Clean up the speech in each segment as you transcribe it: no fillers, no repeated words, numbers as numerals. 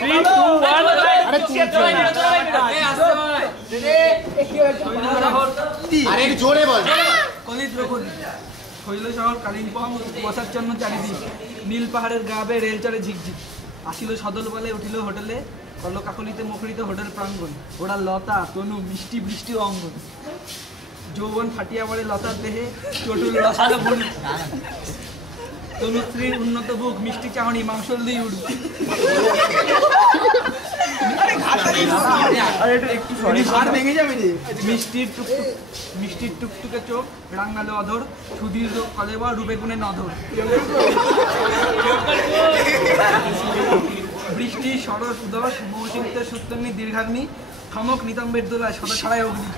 3 2 1 আরে আরে জোরে বল। কলিত দ্রৌপদী শৈল শহর কালিম্পং বসাচ্ছন্ন চারিদিক নীল পাহাড়ের গাবে রেল চড়ে ঝিকঝিক আসিল সদল বলে উঠিল হোটেলে কলকাকলিতে মুখরিত হোটেল প্রাঙ্গণ ওরা লতা তনু মিষ্টি বৃষ্টি অঙ্গন যৌবন ফাটিয়া পড়ে লতার দেহে চটুল রসালো বনু তনুশ্রীর উন্নত বুক মিষ্টি চাহনি মাংসল দিয়ে উড়ু মিষ্টির টুকটুকে চোখ রাঙ্গালো অধর সুধীর কলেবা রূপে গুণে নধর বৃষ্টি সরস উদস মৌসুমিতে সত্যন্নি দীর্ঘাগ্নি খমক নিতম্বের দোলায় সদা ছড়ায় অগ্নি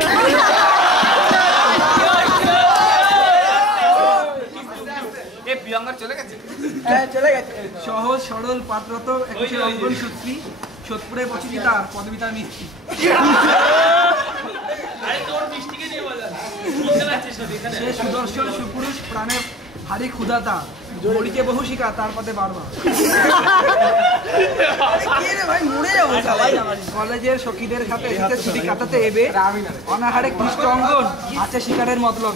সহজ সরল পাত্রত একুশে অঙ্গন সূত্রী সোদপুরে পচিতি তার পদবিতার মিস্ত্রি সে সুদর্শন সুপুরুষ প্রাণে ভারী ক্ষুধাতা মরিকে বহু শিকা তার পথে বারবার কলেজের সখীদের হাতে ছুটি কাটাতে এবে অনাহারে কৃষ্ট অঙ্গন আছে শিকারের মতলব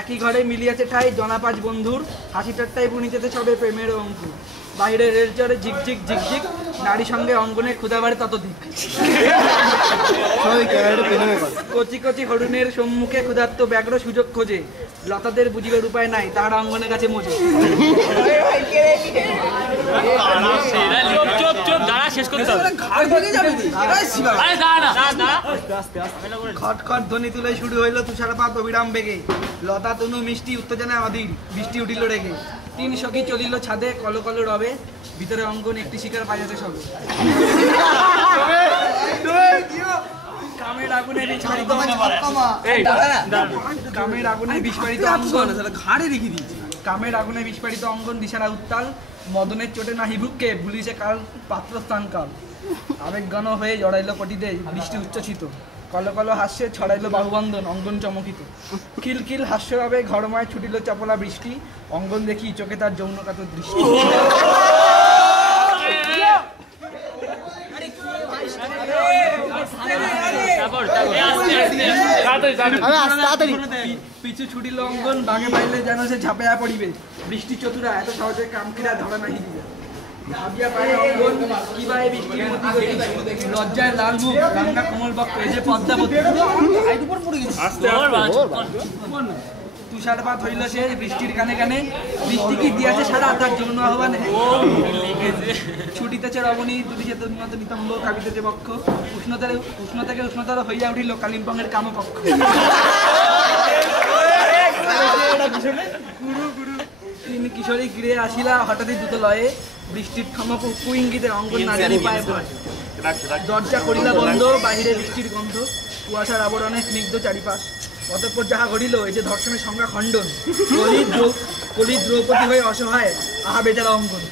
একই ঘরে মিলিয়াছে ঠাই জনাপাঁচ বন্ধুর হাসি ঠাট্টাই বুনিতেছে সবে প্রেমের অঙ্কুর বাইরে রেল চড়ে ঝিকঝিক ঝিকঝিক নারী সঙ্গে অঙ্গনে ক্ষুধা বাড়ে ততদিক কচি কচি হরিণের সম্মুখে ক্ষুধার্ত ব্যাঘ্র সুযোগ খোঁজে লতাদের বুঝিবার উপায় নাই তাহার অঙ্গনের কাছে মোজে খটখট ধ্বনি তুলে শুরু হইল তুষারপাত অবিরাম বেগে লতা তনু মিষ্টি উত্তেজনায় অধীর বৃষ্টি উঠিল রেগে তিন সখী চলিল ছাদে কলো কলো রবে ভিতরে অঙ্গন একটি শিকার পাইয়াছে সবে কামের আগুনে বিস্ফোরিত কামের আগুনে বিস্ফোরিত অঙ্গন দিশারা উত্তাল মদনের চোটে না হিভুককে ভুলিছে কাল পাত্রস্থান কাল আবেগঘন হয়ে জড়াইল কটিতে বৃষ্টি উচ্চ্বসিত কলো কলো হাস্যে ছড়াইল বাহুবন্ধন অঙ্গন চমকিত খিলখিল হাস্যভাবে ঘরময় ছুটিল চপলা বৃষ্টি অঙ্গন দেখি চোখে তার যৌনকাতর দৃষ্টি পিছু ছুটিল অঙ্গন বাগে পাইলে যেন সে ঝাঁপিয়া পড়িবে বৃষ্টি চতুরা এত সহজে কামকিরা ধরা নাহি দিবে ভাবিয়া পায় অঙ্গন কিভাবে বৃষ্টির মতি করি লজ্জায় লাল মুখ রান্না কোমল বক্ষ এই যে পদ্মাবতী তুষারপাত হইল সে বৃষ্টির কানে কানে বৃষ্টি কি দিয়াছে সারা তার যৌন আহ্বানে ছুটিতেছে রমণী দুটিছে তন্মত নিতম্ব কাবিতেছে বক্ষ উষ্ণতার হইয়া উঠিল কালিম্পংয়ের কামপক্ষ তিন কিশোরী গৃহে আসিলা হঠাৎই দ্রুত লয়ে বৃষ্টির থমক কুইঙ্গিতে অঙ্গন নারী পায়ে পড়ে দরজা করিলা বন্ধ বাহিরে বৃষ্টির গন্ধ কুয়াশার আবরণে স্নিগ্ধ চারিপাশ অতঃপর যাহা ঘটিল এই যে ধর্ষণের সংজ্ঞা খণ্ডন কলি দ্রৌপদী হয়ে অসহায় আহা বেচারা অঙ্গন।